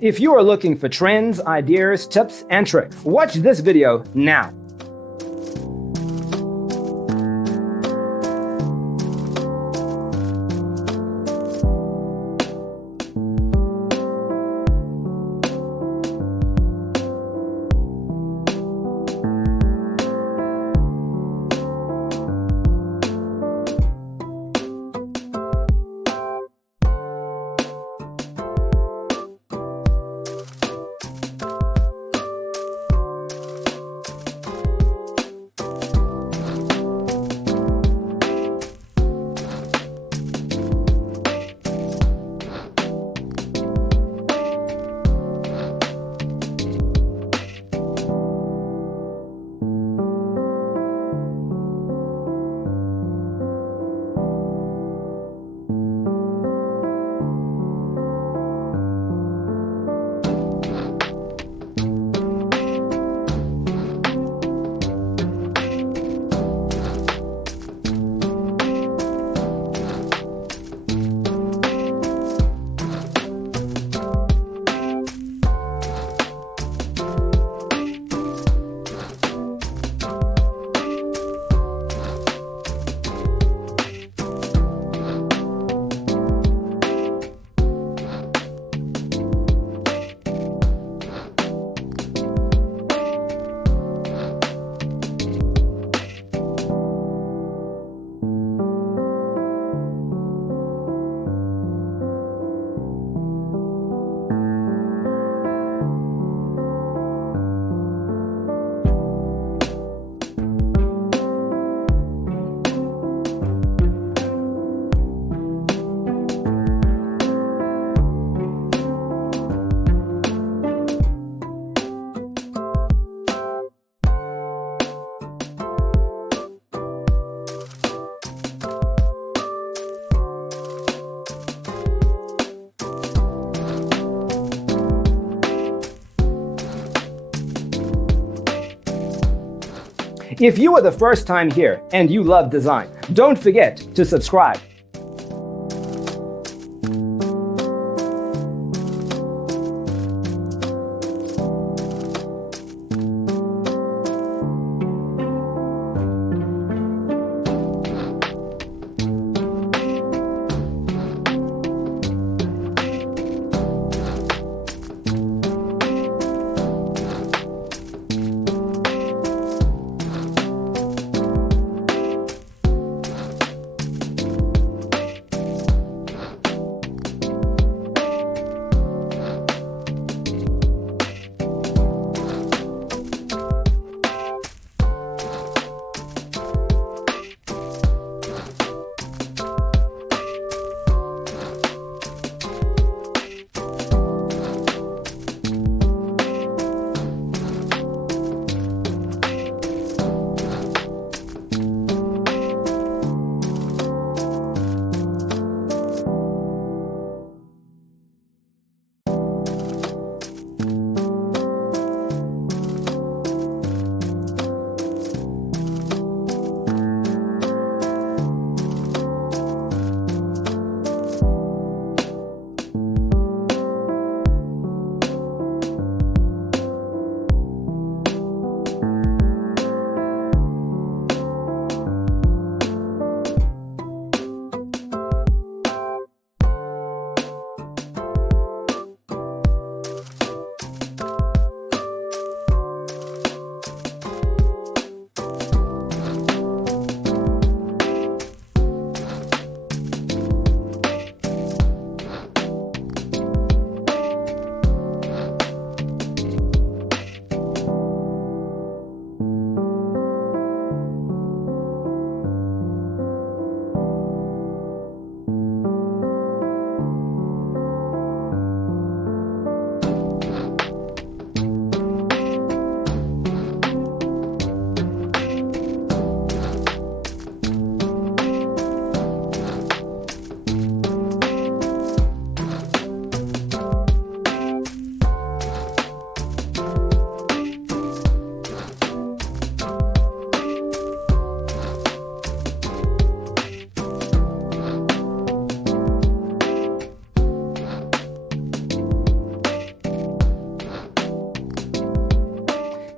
If you are looking for trends, ideas, tips, and tricks, watch this video now. If you are the first time here and you love design, don't forget to subscribe.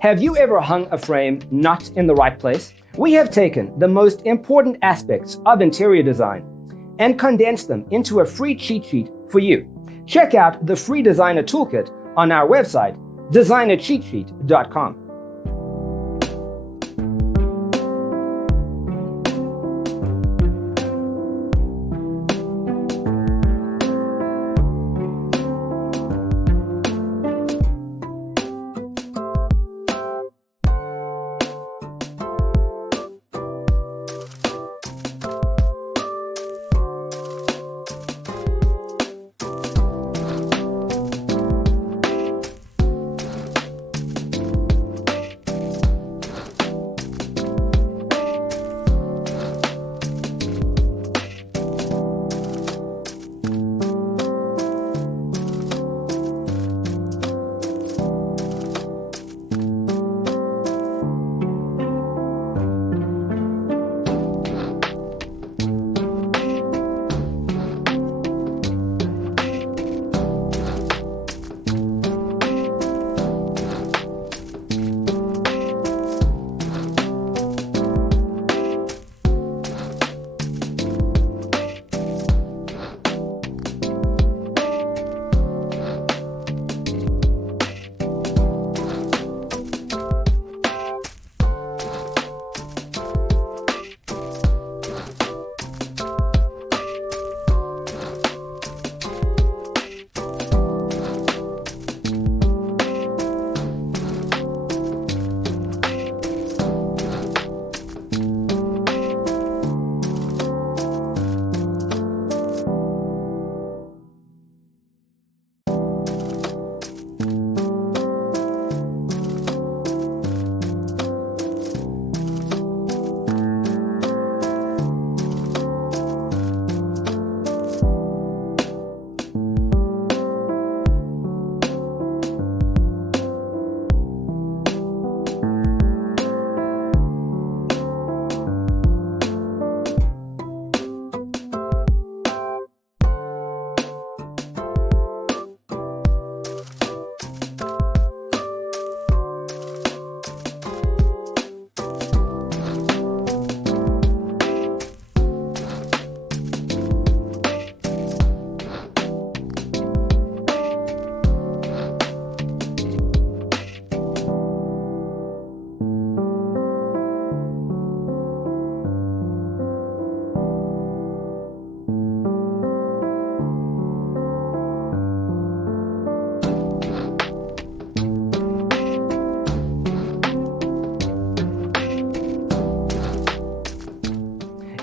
Have you ever hung a frame not in the right place? We have taken the most important aspects of interior design and condensed them into a free cheat sheet for you. Check out the free designer toolkit on our website, designercheatsheet.com.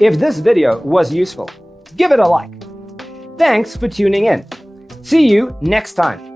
If this video was useful, give it a like. Thanks for tuning in. See you next time.